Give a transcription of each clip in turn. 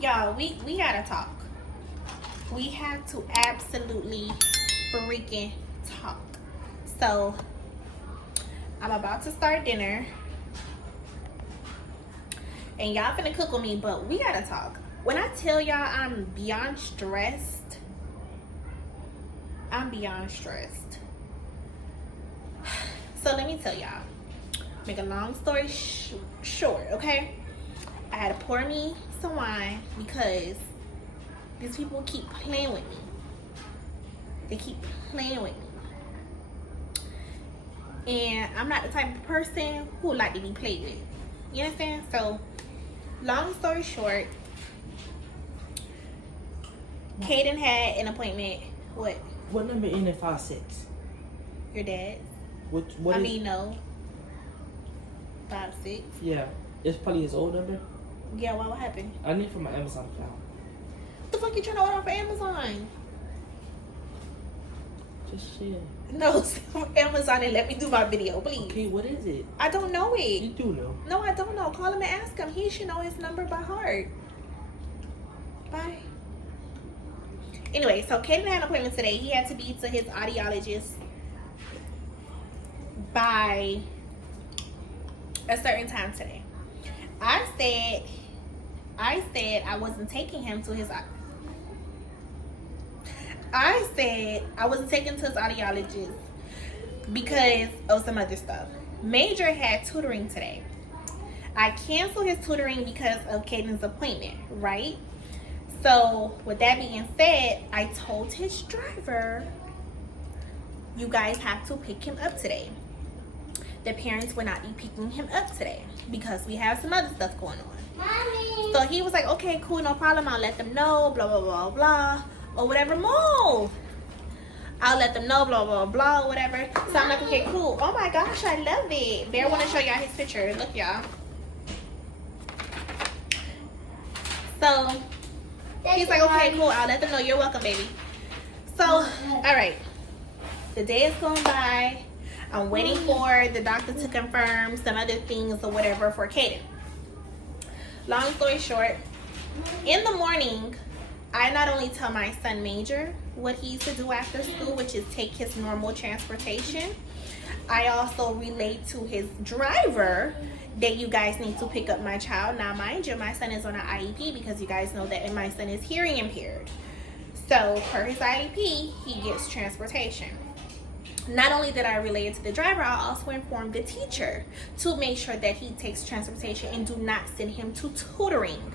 Y'all, we gotta talk. We have to absolutely freaking talk. So, I'm about to start dinner. And y'all finna cook with me, but we gotta talk. When I tell y'all I'm beyond stressed, I'm beyond stressed. So let me tell y'all. Make a long story short, okay? I had to pour me some wine because these people keep playing with me. They keep playing with me. And I'm not the type of person who would like to be played with. You understand? So, long story short, Kaden had an appointment. What? What number in the 56? Your dad? What I is? mean, no. 56. Yeah, it's probably his old number. Yeah, what happened? I need it from my Amazon account. What the fuck you trying to order for Amazon? Just shit. No, Amazon and let me do my video, please. Okay, what is it? I don't know it. You do know. No, I don't know. Call him and ask him. He should know his number by heart. Bye. Anyway, so Kaden had an appointment today. He had to be to his audiologist by a certain time today. I said I wasn't taking him to his audiologist because of some other stuff. Major had tutoring today. I canceled his tutoring because of Caden's appointment, right? So, with that being said, I told his driver, you guys have to pick him up today. The parents will not be picking him up today because we have some other stuff going on. Mommy. So he was like, okay, cool, no problem. I'll let them know, blah, blah, blah, blah, or whatever. Move. I'll let them know, blah, blah, blah, whatever. So I'm like, okay, cool. Oh my gosh, I love it. Bear want to show y'all his picture. Look, y'all. So he's like, okay, cool. I'll let them know. You're welcome, baby. So, all right. The day is going by. I'm waiting for the doctor to confirm some other things or whatever for Kaden. Long story short, in the morning, I not only tell my son Major what he used to do after school, which is take his normal transportation. I also relate to his driver that you guys need to pick up my child. Now, mind you, my son is on an IEP because you guys know that my son is hearing impaired. So, for his IEP, he gets transportation. Not only did I relay it to the driver, I also informed the teacher to make sure that he takes transportation and do not send him to tutoring.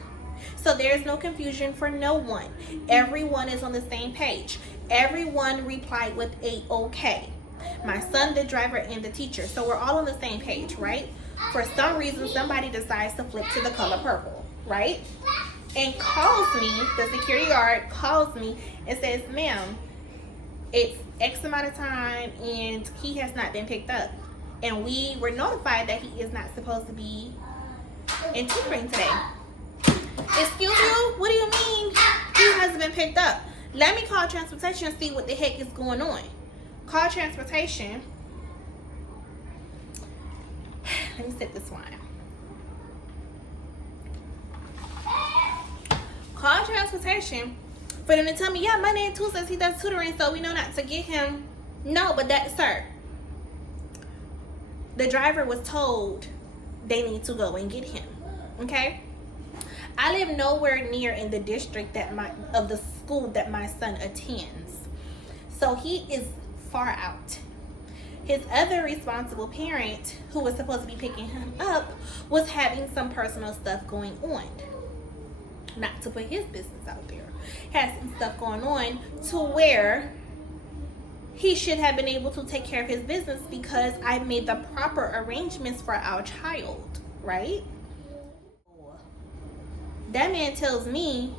So there's no confusion for no one. Everyone is on the same page. Everyone replied with a okay. My son, the driver, and the teacher. So we're all on the same page, right? For some reason, somebody decides to flip to the color purple, right? And calls me, the security guard calls me and says, ma'am, it's X amount of time and he has not been picked up. And we were notified that he is not supposed to be in tutoring today. Excuse you? What do you mean he hasn't been picked up? Let me call transportation and see what the heck is going on. Call transportation. Let me sip this wine. Call transportation for them to tell me, yeah, Monday and Tuesdays he does tutoring, so we know not to get him. No, but that, sir, the driver was told they need to go and get him. Okay? I live nowhere near in the district of the school that my son attends. So he is far out. His other responsible parent, who was supposed to be picking him up, was having some personal stuff going on. Not to put his business out there. Has some stuff going on to where he should have been able to take care of his business because I made the proper arrangements for our child, right? That man tells me,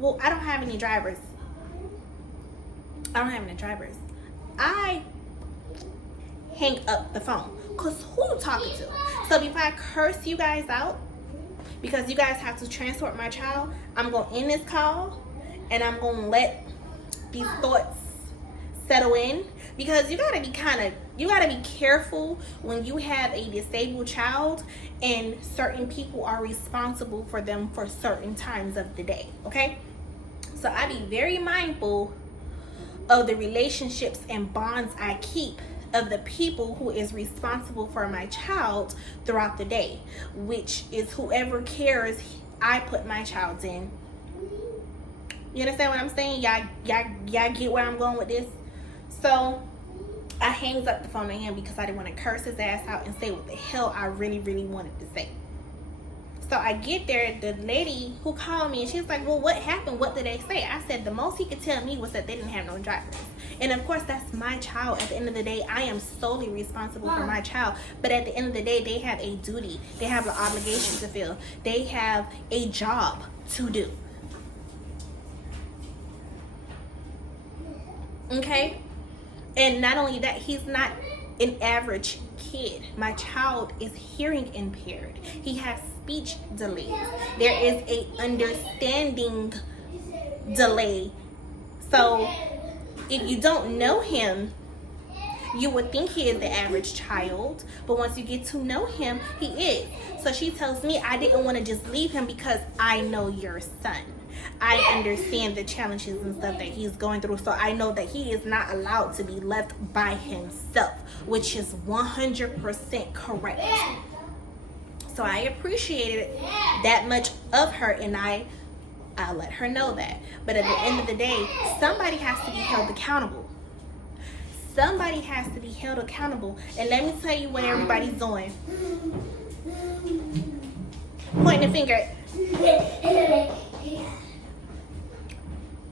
well, I don't have any drivers. I hang up the phone. Because who you talking to? So before I curse you guys out, because you guys have to transport my child, I'm going to end this call and I'm going to let these thoughts settle in. Because you got to be kind of You got to be careful when you have a disabled child and certain people are responsible for them for certain times of the day, okay? So I be very mindful of the relationships and bonds I keep of the people who is responsible for my child throughout the day, which is whoever cares I put my child in. You understand what I'm saying? Y'all get where I'm going with this? So I hangs up the phone on him because I didn't want to curse his ass out and say what the hell I really, really wanted to say. So I get there, the lady who called me, and she's like, well, what happened? What did they say? I said, the most he could tell me was that they didn't have no drivers. And of course, that's my child. At the end of the day, I am solely responsible for my child. But at the end of the day, they have a duty. They have an obligation to fill. They have a job to do. Okay? And not only that, he's not an average kid. My child is hearing impaired. He has speech delays. There is a understanding delay. So if you don't know him, you would think he is the average child, but once you get to know him, he is. So she tells me I didn't want to just leave him because I know your son. I understand the challenges and stuff that he's going through, so I know that he is not allowed to be left by himself, which is 100% correct. So I appreciated that much of her, and I'll let her know that. But at the end of the day, somebody has to be held accountable. Somebody has to be held accountable. And let me tell you what everybody's doing. Pointing the finger.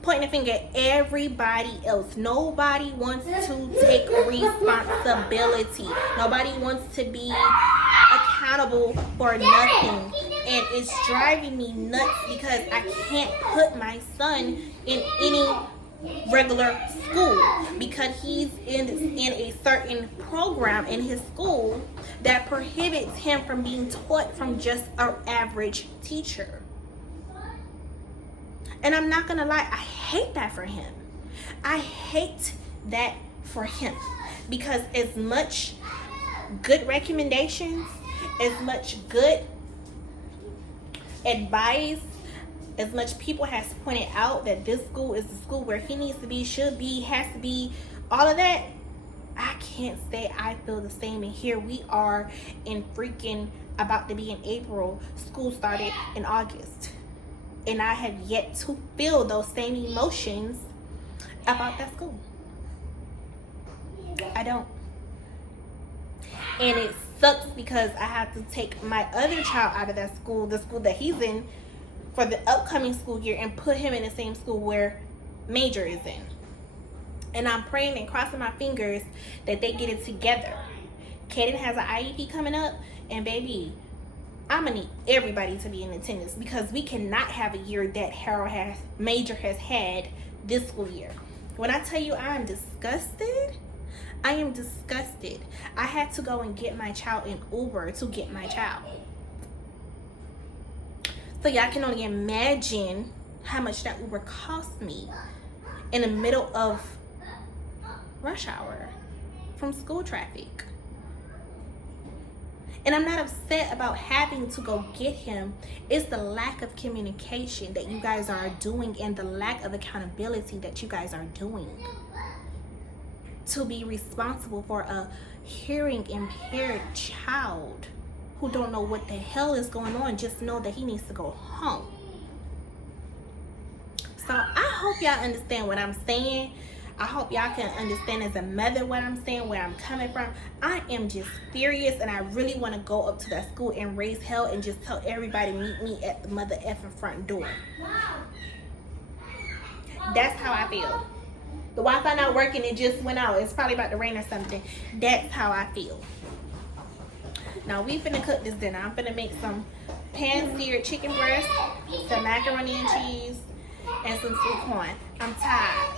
Pointing the finger at everybody else. Nobody wants to take responsibility. Nobody wants to be accountable for nothing. And it's driving me nuts because I can't put my son in any regular school because he's in a certain program in his school that prohibits him from being taught from just an average teacher. And I'm not gonna lie, I hate that for him. I hate that for him because as much good recommendations, as much good advice, as much people has pointed out that this school is the school where he needs to be, should be, has to be, all of that, I can't say I feel the same. And here we are in freaking about to be in April. School started in August. And I have yet to feel those same emotions about that school. I don't. And it sucks because I have to take my other child out of that school, the school that he's in, for the upcoming school year and put him in the same school where Major is in. And I'm praying and crossing my fingers that they get it together. Kaden has an IEP coming up, and baby, I'm gonna need everybody to be in attendance because we cannot have a year that Major has had this school year. When I tell you I'm disgusted, I am disgusted. I had to go and get my child in Uber to get my child. So y'all can only imagine how much that Uber cost me in the middle of rush hour from school traffic. And I'm not upset about having to go get him. It's the lack of communication that you guys are doing and the lack of accountability that you guys are doing to be responsible for a hearing impaired child who don't know what the hell is going on, just know that he needs to go home. So I hope y'all understand what I'm saying. I hope y'all can understand as a mother what I'm saying, where I'm coming from. I am just furious, and I really want to go up to that school and raise hell and just tell everybody meet me at the mother effing front door. That's how I feel. The Wi-Fi not working, it just went out. It's probably about to rain or something. That's how I feel. Now we finna cook this dinner. I'm finna make some pan-seared chicken breast, some macaroni and cheese, and some sweet corn. I'm tired.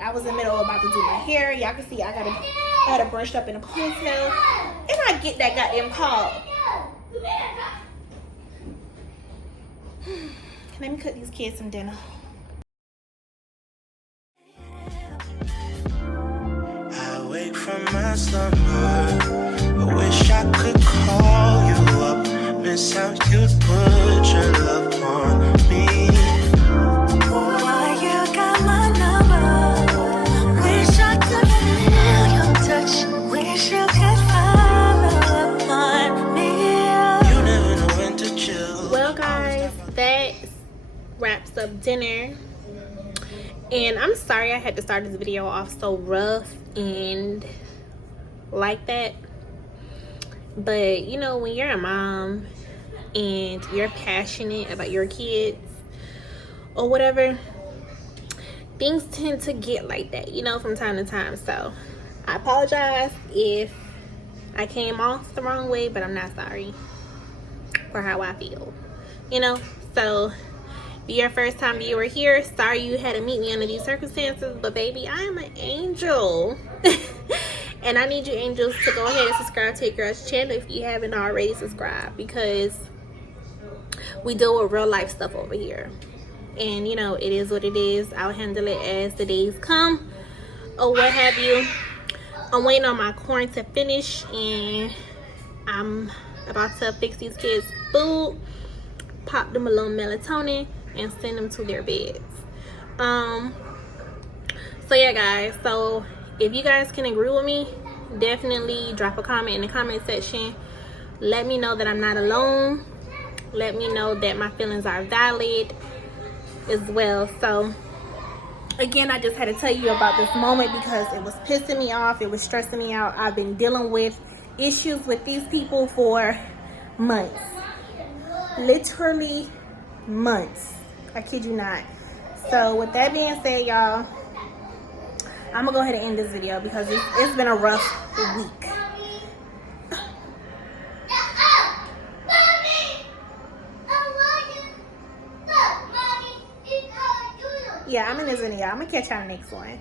I was in the middle about to do my hair. Y'all can see I had it brushed up in a ponytail. And I get that goddamn call. Let me cook these kids some dinner. Put your love on me. Boy, you got my number. Wish I could feel your touch. Wish you could follow up on me. You never know when to chill. Well, guys, that wraps up dinner. And I'm sorry I had to start this video off so rough and like that. But, you know, when you're a mom and you're passionate about your kids or whatever, things tend to get like that, you know, from time to time. So I apologize if I came off the wrong way, but I'm not sorry for how I feel, you know. So if you're a first time viewer here, sorry you had to meet me under these circumstances, but baby, I am an angel. And I need you angels to go ahead and subscribe to your girl's channel if you haven't already subscribed, because we deal with real life stuff over here. And you know, it is what it is. I'll handle it as the days come or what have you. I'm waiting on my corn to finish, and I'm about to fix these kids food, pop them a little melatonin, and send them to their beds. So yeah, guys, so if you guys can agree with me, definitely drop a comment in the comment section. Let me know that I'm not alone. Let me know that my feelings are valid as well. So again, I just had to tell you about this moment because it was pissing me off. It was stressing me out. I've been dealing with issues with these people for months. Literally months. I kid you not. So with that being said, y'all, I'm gonna go ahead and end this video because it's been a rough week. Yeah, I'm in this video. I'm gonna catch y'all next one.